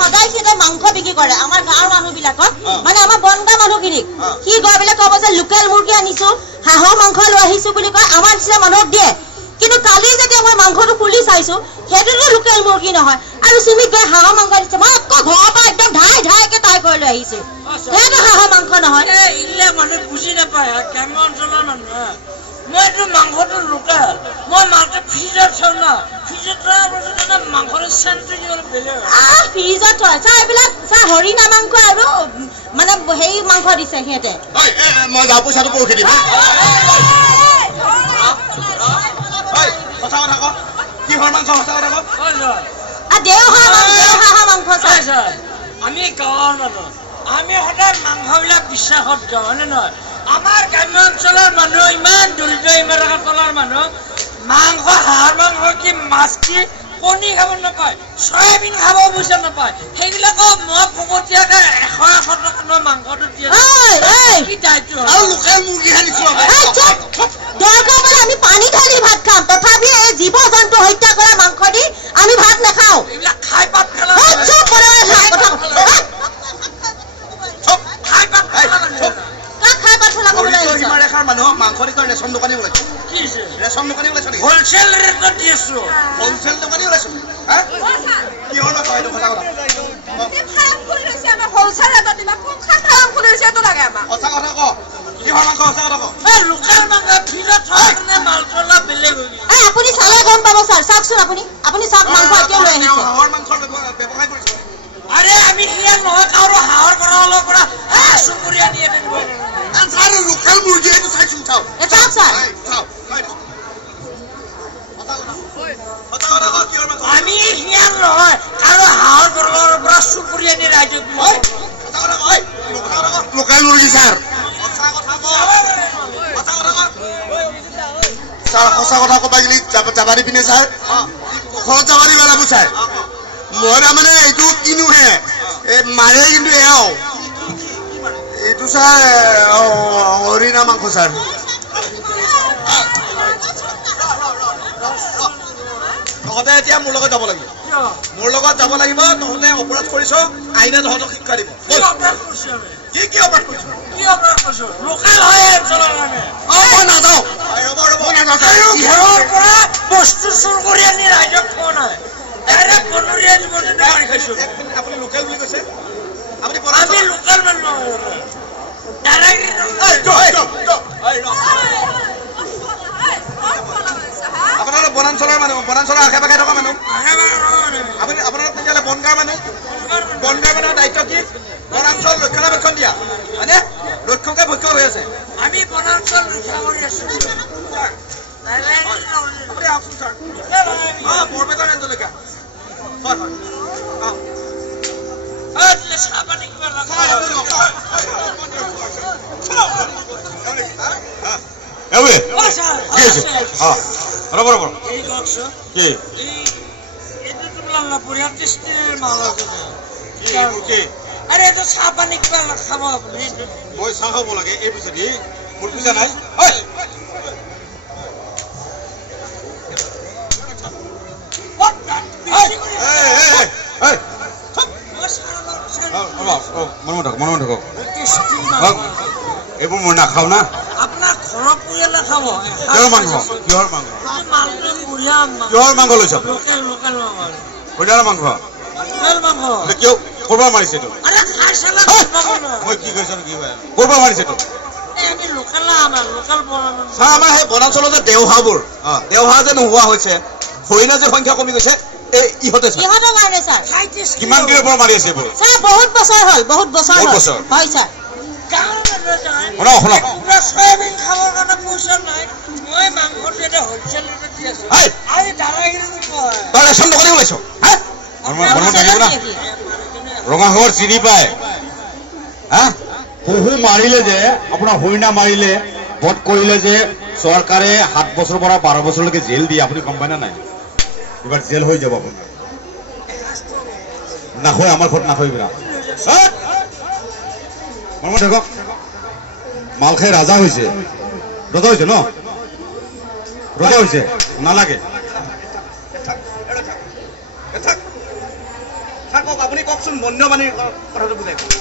সদায় সেটা মাংস বিক্ৰি কৰে আমাৰ গাঁৱৰ মানুহবিলাকক মানে আমাৰ বনগা মানুহখিনিক কি গৈ পেলাই ক'ব যে লোকেল মুৰ্গী আনিছো হাঁহৰ মাংস লৈ আহিছো বুলি কয় আমাৰ নিচিনা মানুহক দিয়ে কিন্তু কালি যেতিয়া মই মাংসটো খুলি চাইছো সেইটোতো লোকেল মুৰ্গী নহয় আৰু চিমিত গৈ হাঁহৰ মাংস দিছে মই আকৌ ঘৰৰ পৰা একদম ঢাই ঢাইকে তাই কৰি লৈ আহিছো সেইটো হাঁহৰ মাংস নহয় ইলে মানুহ বুজি নাপায় গ্ৰাম্য অঞ্চলৰ মানুহ মইতো মাংসটো লোকেল মই মাংস ফ্ৰিজত থওঁ না ফ্ৰিজত থোৱাৰ পাছত মাংসৰ চেণ্টটো কি অলপ বেলেগ ফ্ৰিজত থয় চা এইবিলাক চা হৰিণা মাংস আৰু মানে হেৰি মাংস দিছে সিহঁতে মই যা পইচাটো পৰখি দিম সঁচা কথা ক কিহৰ মাংস সঁচা কথা ক দেওহাঁহ মাংস আমি গাঁৱৰ মানুহ আমি সদায় মাংসবিলাক বিশ্বাসত যাওঁ হয়নে নহয় আমাৰ গ্ৰাম্য অঞ্চলৰ মানুহ ইমান দৰিদ্ৰ ইমান তলৰ মানুহ মাংস হাঁহৰ মাংস কি মাছ কি কণী খাব নাপায় চয়াবিন খাব বুজা নাপায় সেইবিলাকক মই ফকতীয়াকে 100 টকা মাংসটো দিয়ে কি দায়িত্ব লোকেল মুৰ্গী আনিছো দৰকাৰ হ'লে আমি পানী ঢালি ভাত খাম তথাপি এই জীৱ জন্তু হত্যা কৰা মাংস দি আমি ভাত নাখাওঁ এইবিলাক খাই পাত খেলা মানুহক মাংস দিকৰ ৰেচন দোকানী ওলাইছে ৰেচন দোকানী ওলাইছে হোলচেল ৰেটত দি আছো হোলচেল দোকানী ওলাইছে কিহৰ মাংস এইটো কথা কথা হোলচেল ৰেটত দিবা খুব খাম খুলিছে এইটো লাগে আমাক সঁচা কথা ক কিহৰ মাংস সঁচা কথা ক লোকেল মাংস ফ্ৰিজত থোৱা মাংসলা বেলেগ হৈ আপুনি চালে গম পাব ছাৰ চাওকচোন আপুনি চাওক মাংস এতিয়া লৈ আহিছে হাঁহৰ মাংসৰ ব্যৱসায় কৰিছে আৰে আমি হিয়া নহয় কাৰো হাঁহৰ গড়ালৰ পৰা চুকুৰীয়া নিয়ে দেখিব আৰু লোকেল মুৰ্গী এইটো চাইছো চাও চাওক ছাৰ আমি হিয়া নহয় কাৰো হাঁহৰ গড়ালৰ পৰা চুকুৰীয়া নিয়ে ৰাইজক লোকেল মুৰ্গী ছাৰ সঁচা কথা ক'বা গেলি যাবা দি পিনে ছাৰ ঘৰত যাবা দিব লাগিব ছাৰ মই তাৰমানে এইটো কিনোহে মাৰে কিন্তু এওঁ এইটো ছাৰ হৰিণা মাংস ছাৰ তহঁতে এতিয়া মোৰ লগত যাব লাগিব তহঁতে অপৰাধ কৰিছ আইনে তহঁতক শিক্ষা দিব কি অপৰাধ কৰিছ লোকেল হয় অঞ্চলৰ কাৰণে মই নাযাওঁ ঘৰৰ পৰা বস্তু চুৰ কৰি আনি ৰাইজক খোৱা নাই ডাইৰেক্ট বনৰীয়া জীৱ জন্তু মাৰি খাইছো আপুনি লোকেল বুলি কৈছে আমি লোকেল মানুহ আপোনালোক বনাঞ্চলৰ মানুহ বনাঞ্চলৰ আশে পাশে থকা মানুহ আপুনি আপোনালোক তেতিয়াহ'লে বনগাঁৱৰ মানুহৰ দায়িত্ব কি বনাঞ্চল ৰক্ষণাবেক্ষণ দিয়া হয়নে ৰক্ষকে ভক্ষ হৈ আছে আমি বনাঞ্চল ৰক্ষা কৰি আছো আপুনি আহকচোন ছাৰ বৰপেটাৰ ৰাজ্যলৈকে হয় চাহপানী কিবা চাহপানী কিবা খাব আপুনি মই চাহ খাব লাগে এই পিছত মোৰ পইচা নাই এইবোৰ মই নাখাওঁ না আপোনাৰ ঘৰৰ পৰিয়ালে খাব কিহৰ মাংস লৈছ ব্ৰইলাৰ মাংস কিয় ক'ৰ পৰা মাৰিছে এইটো মই কি কৈছো ক'ৰ পৰা মাৰিছে এইটো আমাৰ সেই বনাঞ্চলতে দেওহাঁহবোৰ দেওহাঁহ যে নোহোৱা হৈছে হৰিণা যে সংখ্যা কমি গৈছে ইহঁতে কিমান দিনৰ পৰা মাৰি আছে এইবোৰ বহুত বছৰ হ'ল বহুত বছৰ হয় ছাৰ চয়াবিন খাবৰ কাৰণে পইচা নাই মই মাংসটো এটা হোলচেল ৰেটত দি আছো আজি তই ৰেচন দোকানী ওলাইছ থাকিব না ৰঙা খবৰ চিনি পায় পহু মাৰিলে যে আপোনাৰ হৰিণা মাৰিলে বধ কৰিলে যে চৰকাৰে 7 বছৰৰ পৰা 12 বছৰলৈকে জেল দিয়ে আপুনি গম পায় না নাই এবাৰ জেল হৈ যাব আপোনাৰ নাহয় আমাৰ ঘৰত নাথৈ বিৰা মৰম দেখক মাল খাই ৰাজা হৈছে ন ৰজা হৈছে নালাগে থাকক আপুনি কওক কওকচোন বন্যপ্ৰাণীৰ কথাটো বুজাই কওক।